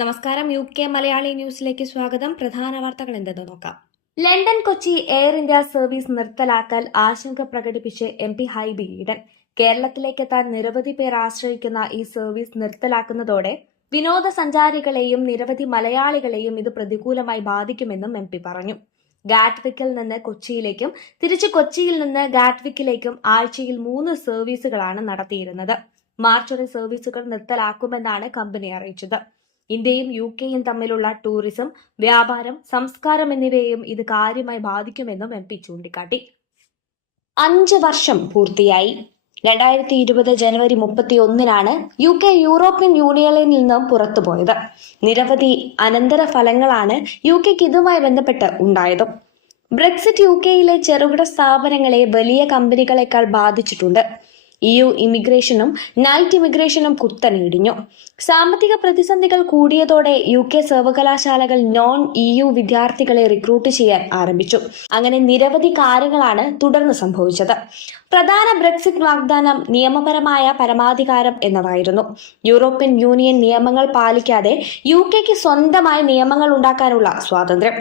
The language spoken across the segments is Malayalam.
നമസ്കാരം യു കെ മലയാളി ന്യൂസിലേക്ക് സ്വാഗതം. പ്രധാന വാർത്തകൾ എന്തെന്ന് നോക്കാം. London Kochi air India service നിർത്തലാക്കൽ ആശങ്ക പ്രകടിപ്പിച്ച് എം പി ഹൈബി ഈഡൻ. കേരളത്തിലേക്കെത്താൻ നിരവധി പേർ ആശ്രയിക്കുന്ന ഈ സർവീസ് നിർത്തലാക്കുന്നതോടെ വിനോദസഞ്ചാരികളെയും നിരവധി മലയാളികളെയും ഇത് പ്രതികൂലമായി ബാധിക്കുമെന്നും എം പി പറഞ്ഞു. ഗാറ്റ്വിക്കിൽ നിന്ന് കൊച്ചിയിലേക്കും തിരിച്ച് കൊച്ചിയിൽ നിന്ന് ഗാറ്റ്വിക്കിലേക്കും ആഴ്ചയിൽ മൂന്ന് സർവീസുകളാണ് നടത്തിയിരുന്നത്. മാർച്ച് സർവീസുകൾ നിർത്തലാക്കുമെന്നാണ് കമ്പനി അറിയിച്ചത്. ഇന്ത്യയും യു കെയും തമ്മിലുള്ള ടൂറിസം വ്യാപാരം സംസ്കാരം എന്നിവയെയും ഇത് കാര്യമായി ബാധിക്കുമെന്നും എം പി ചൂണ്ടിക്കാട്ടി. അഞ്ച് വർഷം പൂർത്തിയായി. രണ്ടായിരത്തി ഇരുപത് ജനുവരി മുപ്പത്തി ഒന്നിനാണ് യു കെ യൂറോപ്യൻ യൂണിയനിൽ നിന്നും പുറത്തുപോയത്. നിരവധി അനന്തര ഫലങ്ങളാണ് യു കെക്ക് ഇതുമായി ബന്ധപ്പെട്ട് ഉണ്ടായതും. ബ്രെക്സിറ്റ് യു കെയിലെ ചെറുകിട സ്ഥാപനങ്ങളെ വലിയ കമ്പനികളെക്കാൾ ബാധിച്ചിട്ടുണ്ട്. ഇ യു ഇമിഗ്രേഷനും നൈറ്റ് ഇമിഗ്രേഷനും കുത്തനെയിടിഞ്ഞു സാമ്പത്തിക പ്രതിസന്ധികൾ കൂടിയതോടെ യു കെ സർവകലാശാലകൾ നോൺ ഇ യു വിദ്യാർത്ഥികളെ റിക്രൂട്ട് ചെയ്യാൻ ആരംഭിച്ചു. അങ്ങനെ നിരവധി കാര്യങ്ങളാണ് തുടർന്ന് സംഭവിച്ചത്. പ്രധാന ബ്രെക്സിറ്റ് വാഗ്ദാനം നിയമപരമായ പരമാധികാരം എന്നതായിരുന്നു. യൂറോപ്യൻ യൂണിയൻ നിയമങ്ങൾ പാലിക്കാതെ യു കെക്ക് സ്വന്തമായി നിയമങ്ങൾ ഉണ്ടാക്കാനുള്ള സ്വാതന്ത്ര്യം.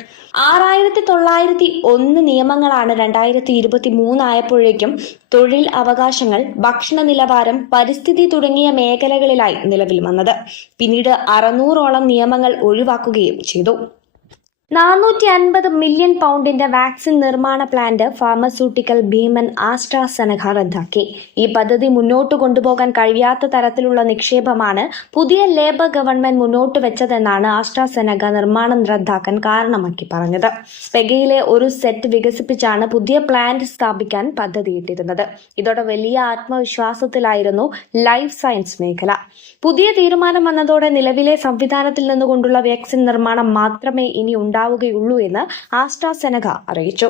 ആറായിരത്തി തൊള്ളായിരത്തി ഒന്ന് നിയമങ്ങളാണ് രണ്ടായിരത്തി ഇരുപത്തി മൂന്നായപ്പോഴേക്കും തൊഴിൽ അവകാശങ്ങൾ ഭക്ഷണ നിലവാരം പരിസ്ഥിതി തുടങ്ങിയ മേഖലകളിലായി നിലവിൽ വന്നത്. പിന്നീട് അറുന്നൂറോളം നിയമങ്ങൾ ഒഴിവാക്കുകയും ചെയ്തു. നാനൂറ്റി അൻപത് മില്യൺ പൗണ്ടിന്റെ വാക്സിൻ നിർമ്മാണ പ്ലാന്റ് ഫാർമസ്യൂട്ടിക്കൽ ഭീമൻ ആസ്ട്രാസെനഗ റദ്ദാക്കി. ഈ പദ്ധതി മുന്നോട്ട് കൊണ്ടുപോകാൻ കഴിയാത്ത തരത്തിലുള്ള നിക്ഷേപമാണ് പുതിയ ലേബർ ഗവൺമെന്റ് മുന്നോട്ട് വെച്ചതെന്നാണ് ആസ്ട്രാസെനഗ നിർമ്മാണം റദ്ദാക്കാൻ കാരണമാക്കി പറഞ്ഞത്. പെഗയിലെ ഒരു സെറ്റ് വികസിപ്പിച്ചാണ് പുതിയ പ്ലാന്റ് സ്ഥാപിക്കാൻ പദ്ധതിയിട്ടിരുന്നത്. ഇതോടെ വലിയ ആത്മവിശ്വാസത്തിലായിരുന്നു ലൈഫ് സയൻസ് മേഖല. പുതിയ തീരുമാനം വന്നതോടെ നിലവിലെ സംവിധാനത്തിൽ നിന്നുകൊണ്ടുള്ള വാക്സിൻ നിർമ്മാണം മാത്രമേ ഇനി ഉണ്ടാവുകയുള്ളൂ എന്ന് ആസ്ട്രാസെനക അറിയിച്ചു.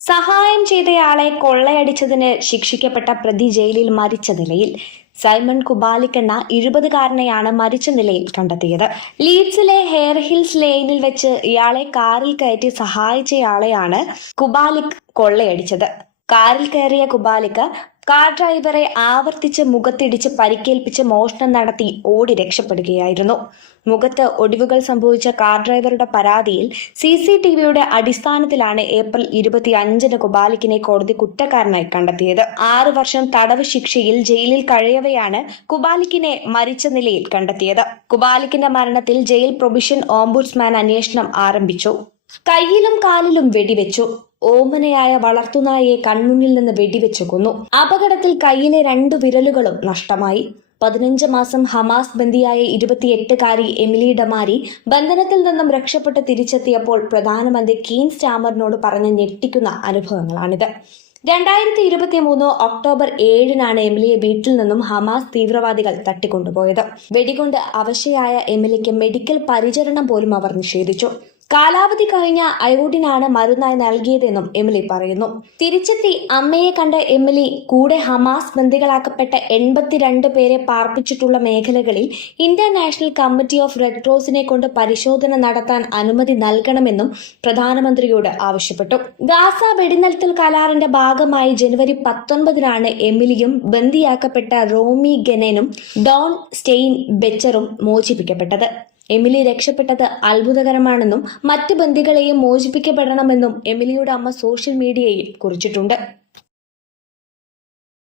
സഹായം ചെയ്തയാളെ കൊള്ളയടിച്ചതിന് ശിക്ഷിക്കപ്പെട്ട പ്രതി ജയിലിൽ മരിച്ച നിലയിൽ സൈമൺ കുബാലിക് എന്ന എഴുപതുകാരനെയാണ് മരിച്ച നിലയിൽ കണ്ടെത്തിയത്. ലീഡ്സിലെ ഹെയർ ഹിൽസ് ലെയിനിൽ വെച്ച് ഇയാളെ കാറിൽ കയറ്റി സഹായിച്ചയാളെയാണ് കുബാലിക് കൊള്ളയടിച്ചത്. കാറിൽ കയറിയ കുബാലിക്ക് കാർ ഡ്രൈവറെ ആവർത്തിച്ച് മുഖത്തിടിച്ച് പരിക്കേൽപ്പിച്ച് മോഷണം നടത്തി ഓടി രക്ഷപ്പെടുകയായിരുന്നു. മുഖത്ത് ഒടിവുകൾ സംഭവിച്ച കാർ ഡ്രൈവറുടെ പരാതിയിൽ സി സി ടി വിയുടെ അടിസ്ഥാനത്തിലാണ് ഏപ്രിൽ ഇരുപത്തി അഞ്ചിന് കുബാലിക്കിനെ കോടതി കുറ്റക്കാരനായി കണ്ടെത്തിയത്. ആറു വർഷം തടവ് ശിക്ഷയിൽ ജയിലിൽ കഴിയവെയാണ് കുബാലിക്കിനെ മരിച്ച നിലയിൽ കണ്ടെത്തിയത്. കുബാലിക്കിന്റെ മരണത്തിൽ ജയിൽ പ്രൊബിഷൻ ഓംബുഡ്സ്മാൻ അന്വേഷണം ആരംഭിച്ചു. കയ്യിലും കാലിലും വെടിവെച്ചു. ഓമനയായ വളർത്തുനായെ കൺമുന്നിൽ നിന്ന് വെടിവെച്ചു കൊന്നു. അപകടത്തിൽ കയ്യിലെ രണ്ടു വിരലുകളും നഷ്ടമായി. പതിനഞ്ച് മാസം ഹമാസ് ബന്ദിയായ ഇരുപത്തിയെട്ടുകാരി എമിലി ഡമാരി ബന്ധനത്തിൽ നിന്നും രക്ഷപ്പെട്ട് തിരിച്ചെത്തിയപ്പോൾ പ്രധാനമന്ത്രി കീൻ സ്റ്റാമറിനോട് പറഞ്ഞ് ഞെട്ടിക്കുന്ന അനുഭവങ്ങളാണിത്. രണ്ടായിരത്തി ഇരുപത്തി മൂന്ന് ഒക്ടോബർ ഏഴിനാണ് എമിലിയെ വീട്ടിൽ നിന്നും ഹമാസ് തീവ്രവാദികൾ തട്ടിക്കൊണ്ടുപോയത്. വെടികൊണ്ട് അവശയായ എമിലിക്ക് മെഡിക്കൽ പരിചരണം പോലും അവർ നിഷേധിച്ചു. കാലാവധി കഴിഞ്ഞ അയോഡിനാണ് മരുന്നായി നൽകിയതെന്നും എമിലി പറയുന്നു. തിരിച്ചെത്തി അമ്മയെ കണ്ട എമിലി കൂടെ ഹമാസ് ബന്ദികളാക്കപ്പെട്ട എൺപത്തിരണ്ട് പേരെ പാർപ്പിച്ചിട്ടുള്ള മേഖലകളിൽ ഇന്റർനാഷണൽ കമ്മിറ്റി ഓഫ് റെഡ് ക്രോസിനെ കൊണ്ട് പരിശോധന നടത്താൻ അനുമതി നൽകണമെന്നും പ്രധാനമന്ത്രിയോട് ആവശ്യപ്പെട്ടു. ഗാസ വെടിനിർത്തൽ കരാറിന്റെ ഭാഗമായി ജനുവരി പത്തൊൻപതിനാണ് എമിലിയും ബന്ദിയാക്കപ്പെട്ട റോമി ഗനേനും ഡോൺ സ്റ്റെയിൻ ബെച്ചറും മോചിപ്പിക്കപ്പെട്ടത്. എമിലി രക്ഷപ്പെട്ടത് അത്ഭുതകരമാണെന്നും മറ്റ് ബന്ദികളെയും മോചിപ്പിക്കപ്പെടണമെന്നും എമിലിയുടെ അമ്മ സോഷ്യൽ മീഡിയയിൽ കുറിച്ചിട്ടുണ്ട്.